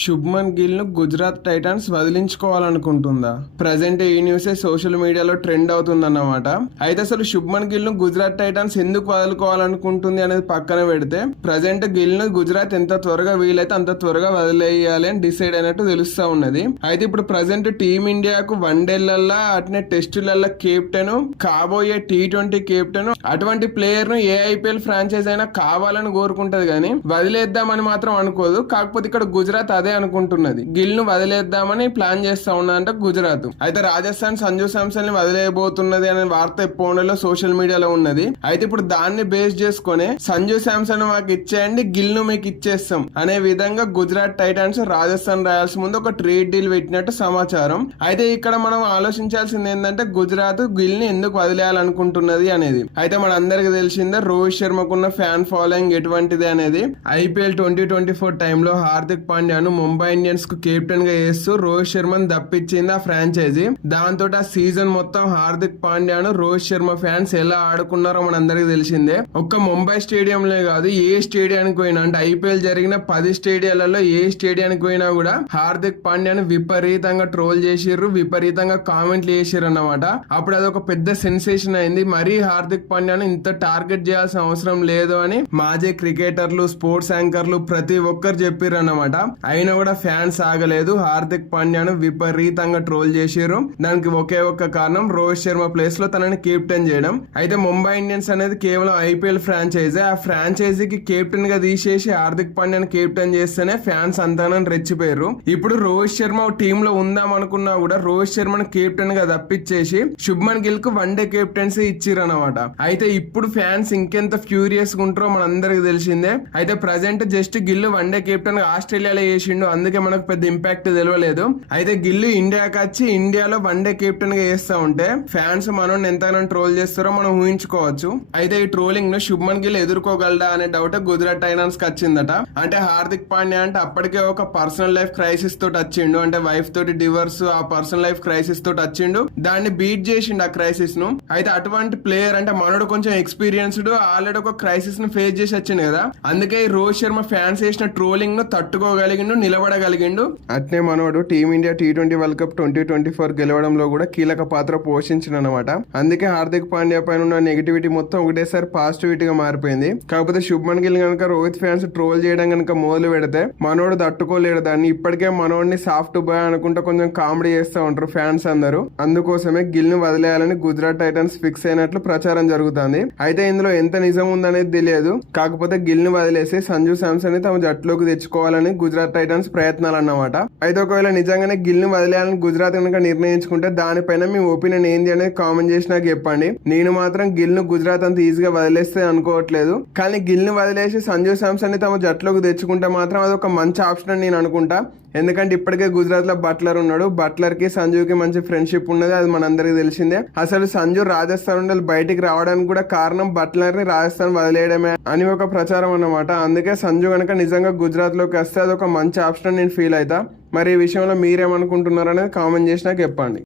శుభ్మన్ గిల్ను గుజరాత్ టైటాన్స్ వదిలించుకోవాలనుకుంటుందా? ప్రజెంట్ ఈ న్యూసే సోషల్ మీడియాలో ట్రెండ్ అవుతుందన్నమాట. అయితే అసలు శుభ్మన్ గిల్ను గుజరాత్ టైటాన్స్ ఎందుకు వదులుకోవాలనుకుంటుంది అనేది పక్కన పెడితే ప్రజెంట్ గిల్ను గుజరాత్ ఎంత త్వరగా వీలైతే అంత త్వరగా వదిలేయాలి అని డిసైడ్ అయినట్టు తెలుస్తా ఉన్నది. అయితే ఇప్పుడు ప్రజెంట్ టీమిండియాకు వన్ డేలల్లా అట్నే టెస్టులల్లా కెప్టెన్ కాబోయే టీ ట్వంటీ కెప్టెన్ అటువంటి ప్లేయర్ను ఏ ఐపీఎల్ ఫ్రాంచైజ్ అయినా కావాలని కోరుకుంటది కానీ వదిలేద్దామని మాత్రం అనుకోదు. కాకపోతే ఇక్కడ గుజరాత్ అదే అనుకుంటున్నది. గిల్ను వదిలేద్దామని ప్లాన్ చేస్తా ఉన్నదంట గుజరాత్. అయితే రాజస్థాన్ సంజు శాంసన్ని వదిలేయబోతున్నది అనే వార్త ఎప్పుడో సోషల్ మీడియాలో ఉన్నది. అయితే ఇప్పుడు దాన్ని బేస్ చేసుకుని సంజు శాంసన్ మాకు ఇచ్చేయండి గిల్ను మీకు ఇచ్చేస్తాం అనే విధంగా గుజరాత్ టైటాన్స్ రాజస్థాన్ రాయల్స్ ముందు ఒక ట్రేడ్ డీల్ పెట్టినట్టు సమాచారం. అయితే ఇక్కడ మనం ఆలోచించాల్సింది ఏంటంటే గుజరాత్ గిల్ని ఎందుకు వదిలేయాలనుకుంటున్నది అనేది. అయితే మన అందరికి తెలిసిందే రోహిత్ శర్మకున్న ఫ్యాన్ ఫాలోయింగ్ ఎటువంటిది అనేది. ఐపీఎల్ ట్వంటీ ట్వంటీ ఫోర్ టైంలో హార్దిక్ పాండ్యాను ముంబై ఇండియన్స్కు కెప్టెన్గా వేస్తూ రోహిత్ శర్మను దప్పించింది ఆ ఫ్రాంచైజీ. దాంతో ఆ సీజన్ మొత్తం హార్దిక్ పాండ్యాను రోహిత్ శర్మ ఫ్యాన్స్ ఎలా ఆడుకున్నారో మన అందరికి తెలిసిందే. ఒక్క ముంబై స్టేడియంలో కాదు ఏ స్టేడియానికి పోయినా అంటే ఐపీఎల్ జరిగిన పది స్టేడియాలలో ఏ స్టేడియానికి పోయినా కూడా హార్దిక్ పాండ్యాను విపరీతంగా ట్రోల్ చేసిర్రు విపరీతంగా కామెంట్లు చేసిర్రు అన్నమాట అప్పుడు అదొక పెద్ద సెన్సేషన్ అయింది. మరీ హార్దిక్ పాండ్యాను ఇంత టార్గెట్ చేయాల్సిన అవసరం లేదు అని మాజీ క్రికెటర్లు స్పోర్ట్స్ యాంకర్లు ప్రతి ఒక్కరు చెప్పారు అన్నమాట అయినా కూడా ఫ్యాన్స్ ఆగలేదు. హార్దిక్ పాండ్యాను విపరీతంగా ట్రోల్ చేసారు దానికి ఒకే ఒక్క కారణం రోహిత్ శర్మ ప్లేస్లో తనని కెప్టెన్ చేయడం. అయితే ముంబై ఇండియన్స్ అనేది కేవలం ఐపీఎల్ ఫ్రాంచైజీ ఆ ఫ్రాంచైజీకి కెప్టెన్గా తీసేసి హార్దిక్ పాండ్యాను కెప్టెన్ చేస్తేనే ఫ్యాన్స్ అంతానని రెచ్చిపోయారు ఇప్పుడు రోహిత్ శర్మ టీమ్లో ఉందాం అనుకున్నా కూడా రోహిత్ శర్మను కెప్టెన్గా తప్పించేసి శుభ్మన్ గిల్కు వన్ డే కెప్టెన్సీ ఇచ్చిర్రు అనమాట అయితే ఇప్పుడు ఫ్యాన్స్ ఇంకెంత ఫ్యూరియస్గా ఉంటారో మనందరికి తెలిసిందే. అయితే ప్రజెంట్ జస్ట్ గిల్లు వన్ డే కెప్టెన్గా ఆస్ట్రేలియాలో చేసిండు అందుకే మనకు పెద్ద ఇంపాక్ట్ తెలియలేదు అయితే గిల్లు ఇండియాకి వచ్చి ఇండియాలో వన్ డే కెప్టెన్గా చేస్తా ఉంటే ఫ్యాన్స్ మనం ఎంతగానో ట్రోల్ చేస్తారో మనం ఊహించుకోవచ్చు. అయితే ఈ ట్రోలింగ్ను శుభ్మన్ గిల్ ఎదుర్కోగలడా అనే డౌట్ గుజరాత్ టైటాన్స్కి వచ్చిందట. అంటే హార్దిక్ పాండ్యా అంటే అప్పటికే ఒక పర్సనల్ లైఫ్ క్రైసిస్ తోటి వచ్చిండు. అంటే వైఫ్ తోటి డివర్స్ ఆ పర్సనల్ లైఫ్ క్రైసిస్ తోటి వచ్చిండు. దాన్ని బీట్ చేసిండు ఆ క్రైసిస్ను. అయితే అటువంటి ప్లేయర్ అంటే మనోడు కొంచెం ఎక్స్పీరియన్స్డ్ ఆల్రెడీ ఒక క్రైసిస్ను ఫేస్ చేసి వచ్చిండు కదా. అందుకే రోహిత్ శర్మ ఫ్యాన్స్ చేసిన ట్రోలింగ్ను తట్టుకోగలిగిండు నిలబడగలిగిండు? అట్నే మనోడు team India T twenty world cup twenty twenty four గెలవడంలో కూడా కీలక పాత్ర పోషించిన అనమాట అందుకే హార్దిక్ పాండ్యా పైన ఉన్న నెగిటివిటీ మొత్తం ఒకటేసారి పాజిటివిటీ గా మారిపోయింది. కాకపోతే శుభ్మన్ గిల్ కనుక రోహిత్ ఫ్యాన్స్ ట్రోల్ చేయడం కనుక మొదలు పెడితే మనోడు తట్టుకోలేడు. దాన్ని ఇప్పటికే మనోడిని సాఫ్ట్ బాయ్ అనుకుంటా కొంచెం కామెడీ చేస్తూ ఉంటారు ఫ్యాన్స్ అందరూ. అందుకోసమే గిల్ను వదిలేయాలని గుజరాత్ టైటన్స్ ఫిక్స్ అయినట్లు ప్రచారం జరుగుతుంది. అయితే ఇందులో ఎంత నిజం ఉందనేది తెలియదు. కాకపోతే గిల్ను వదిలేసి సంజు శాంసన్ని తమ జట్టులోకి తెచ్చుకోవాలని గుజరాత్ టైటన్స్ ప్రయత్నాలు అన్నమాట అయితే ఒకవేళ నిజంగానే గిల్ను వదిలేయాలని గుజరాత్ కనుక నిర్ణయించుకుంటే దానిపైన మీ ఒపీనియన్ ఏంది అనేది కామెంట్ చేసి నాకు చెప్పండి. నేను మాత్రం గిల్ను గుజరాత్ అంత ఈజీగా వదిలేస్తే అనుకోవట్లేదు. కానీ గిల్ని వదిలేసి సంజు శాంసన్ని తమ జట్టులోకి తెచ్చుకుంటే మాత్రం అది ఒక మంచి ఆప్షన్ అని నేను అనుకుంటా. ఎందుకంటే ఇప్పటికే గుజరాత్లో బట్లర్ ఉన్నాడు. బట్లర్కి కి మంచి ఫ్రెండ్షిప్ ఉన్నది అది మనందరికి తెలిసిందే. అసలు సంజు రాజస్థాన్ నుండి బయటికి రావడానికి కూడా కారణం బట్లర్ని రాజస్థాన్ వదిలేయడమే అని ఒక ప్రచారం అన్నమాట. అందుకే సంజు కనుక నిజంగా గుజరాత్లోకి వస్తే అది ఒక మంచి ఆప్షన్ నేను ఫీల్ అవుతా మరి ఈ విషయంలో మీరేమనుకుంటున్నారు అనేది కామెంట్ చేసి నాకు చెప్పండి.